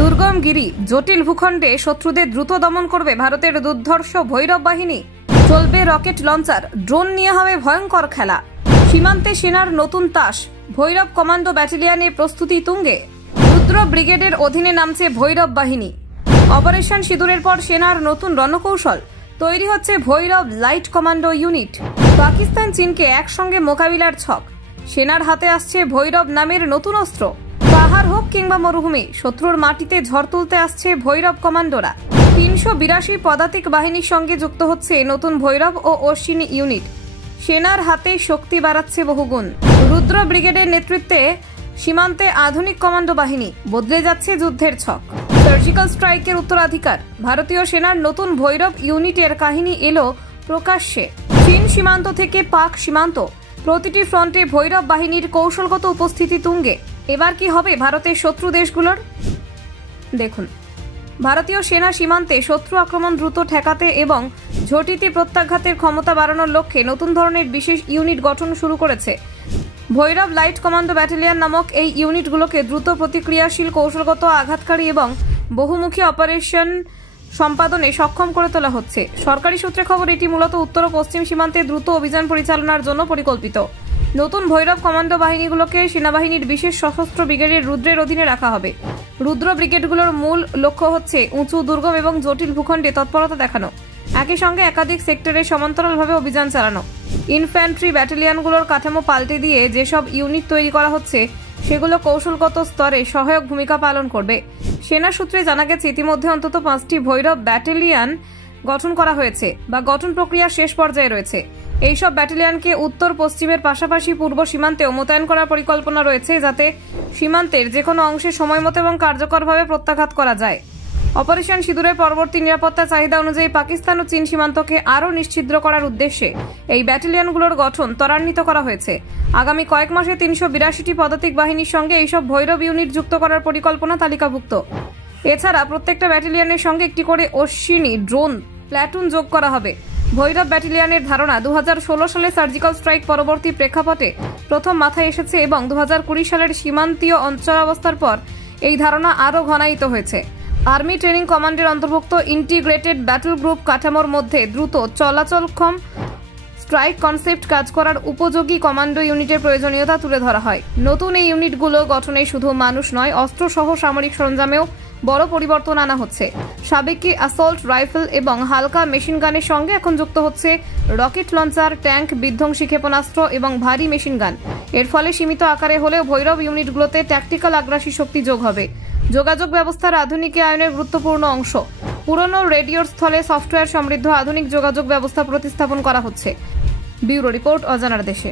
দুর্গম গিরি জটিল ভূখণ্ডে শত্রুদের দ্রুত দমন করবে ভারতের দুর্ধর্ষ ভৈরব বাহিনী। চলবে রকেট লঞ্চার, ড্রোন নিয়ে হবে ভয়ঙ্কর খেলা। সীমান্তে সেনার নতুন তাস, ভৈরব কমান্ডো ব্যাটালিয়নের প্রস্তুতি তুঙ্গে। রুদ্র ব্রিগেডের অধীনে নামছে ভৈরব বাহিনী। অপারেশন সিঁদুরের পর সেনার নতুন রণকৌশল, তৈরি হচ্ছে Bhairav light commando unit. Pakistan চীনকে একসঙ্গে মোকাবিলার ছক, সেনার হাতে আসছে ভৈরব নামের নতুন অস্ত্র। পাহাড় হোক কিংবা মরুভূমি, শত্রুর মাটিতে ঝড় তুলতে আসছে ভৈরব কমান্ডোরা। ৩৮২ পদাতিক বাহিনীর সঙ্গে যুক্ত হচ্ছে নতুন ভৈরব ও অশ্বিনী ইউনিট। সেনার হাতে শক্তি বাড়াচ্ছে বহুগুণ। রুদ্র ব্রিগেডের নেতৃত্বে সীমান্তে আধুনিক কমান্ডো বাহিনী, বদলে যাচ্ছে যুদ্ধের ছক। সার্জিক্যাল স্ট্রাইকের উত্তরাধিকার, ভারতীয় সেনার নতুন ভৈরব ইউনিটের কাহিনী এলো প্রকাশ্যে। চীন সীমান্ত থেকে পাক সীমান্ত, প্রতিটি ফ্রন্টে ভৈরব বাহিনীর কৌশলগত উপস্থিতি তুঙ্গে। এবার কি হবে ভারতের শত্রু দেশগুলোর? দেখুন, ভারতীয় সেনা সীমান্তে শত্রু আক্রমণ দ্রুত ঠেকাতে এবং ঝটিতি প্রত্যাঘাতের ক্ষমতা বাড়ানোর লক্ষ্যে নতুন ধরনের বিশেষ ইউনিট গঠন শুরু করেছে। ভৈরব লাইট কমান্ডো ব্যাটালিয়ন নামক এই ইউনিটগুলোকে দ্রুত প্রতিক্রিয়াশীল, কৌশলগত, আঘাতকারী এবং বহুমুখী অপারেশন সম্পাদনে সক্ষম করে তোলা হচ্ছে। সরকারি সূত্রে খবর, এটি মূলত উত্তর ও পশ্চিম সীমান্তে দ্রুত অভিযান পরিচালনার জন্য পরিকল্পিত। নতুন ভৈরব কমান্ডো বাহিনীগুলোকে সেনাবাহিনীর বিশেষ সশস্ত্র ব্রিগেডের রুদ্রের অধীনে রাখা হবে। রুদ্র ব্রিগেডগুলোর মূল লক্ষ্য হচ্ছে উঁচু, দুর্গম এবং জটিল ভূখণ্ডে তৎপরতা দেখানো, একই সঙ্গে একাধিক সেক্টরে সমান্তরালভাবে অভিযান চালানো। ইনফ্যান্ট্রি ব্যাটালিয়নগুলোর কাঠামো পাল্টে দিয়ে যেসব ইউনিট তৈরি করা হচ্ছে সেগুলো কৌশলগত স্তরে সহায়ক ভূমিকা পালন করবে। সেনা সূত্রে জানা গেছে, ইতিমধ্যে অন্তত 5টি ভৈরব ব্যাটালিয়ন গঠন করা হয়েছে বা গঠন প্রক্রিয়ার শেষ পর্যায়ে রয়েছে। এইসব ব্যাটালিয়নকে উত্তর পশ্চিমের পাশাপাশি পূর্ব সীমান্তেও মোতায়েন করার পরিকল্পনা রয়েছে, যাতে সীমান্তের যে কোনো অংশে সময়মতো এবং কার্যকরভাবে প্রত্যাঘাত করা যায়। অপারেশন সিঁদুরের পরবর্তী নিরাপত্তা চাহিদা অনুযায়ী পাকিস্তান ও চীন সীমান্তকে আরও নিশ্ছিদ্র করার উদ্দেশ্যে এই ব্যাটালিয়নগুলোর গঠন ত্বরান্বিত করা হয়েছে। আগামী কয়েক মাসে ৩৮২টি পদাতিক বাহিনীর সঙ্গে এইসব ভৈরব ইউনিট যুক্ত করার পরিকল্পনা তালিকাভুক্ত। এছাড়া প্রত্যেকটা ব্যাটালিয়নের সঙ্গে একটি করে অশ্বিনী ড্রোন প্ল্যাটুন যোগ করা হবে। ভৈরব ব্যাটালিয়নের ধারণা ২০১৬ সালে সার্জিক্যাল স্ট্রাইক পরবর্তী প্রেক্ষাপটে প্রথম মাথায় এসেছে এবং ২০২০ সালের সীমান্তীয় অঞ্চলাবস্থার পর এই ধারণা আরও ঘনায়িত হয়েছে। আর্মি ট্রেনিং কমান্ডের অন্তর্ভুক্ত ইন্টিগ্রেটেড ব্যাটল গ্রুপ কাঠামোর মধ্যে দ্রুত চলাচলক্ষম স্ট্রাইক কনসেপ্ট কাজ করার উপযোগী কমান্ডো ইউনিটের প্রয়োজনীয়তা তুলে ধরা হয়। নতুন এই ইউনিটগুলো গঠনে শুধু মানুষ নয়, অস্ত্রসহ সামরিক সরঞ্জামেও বড় পরিবর্তন আনা হচ্ছে। সাবেকি অ্যাসল্ট রাইফেল এবং হালকা মেশিন গানের সঙ্গে এখন যুক্ত হচ্ছে রকেট লঞ্চার, ট্যাঙ্ক, বিধ্বংসী ক্ষেপণাস্ত্র এবং ভারী মেশিন গান। এর ফলে সীমিত আকারে হলেও ভৈরব ইউনিটগুলোতে ট্যাকটিক্যাল আগ্রাসী শক্তি যোগ হবে। যোগাযোগ ব্যবস্থার আধুনিকায়নের গুরুত্বপূর্ণ অংশ, পুরনো রেডিওর স্থলে সফটওয়্যার সমৃদ্ধ আধুনিক যোগাযোগ ব্যবস্থা প্রতিস্থাপন করা হচ্ছে। ব্যুরো রিপোর্ট, অজানার দেশে।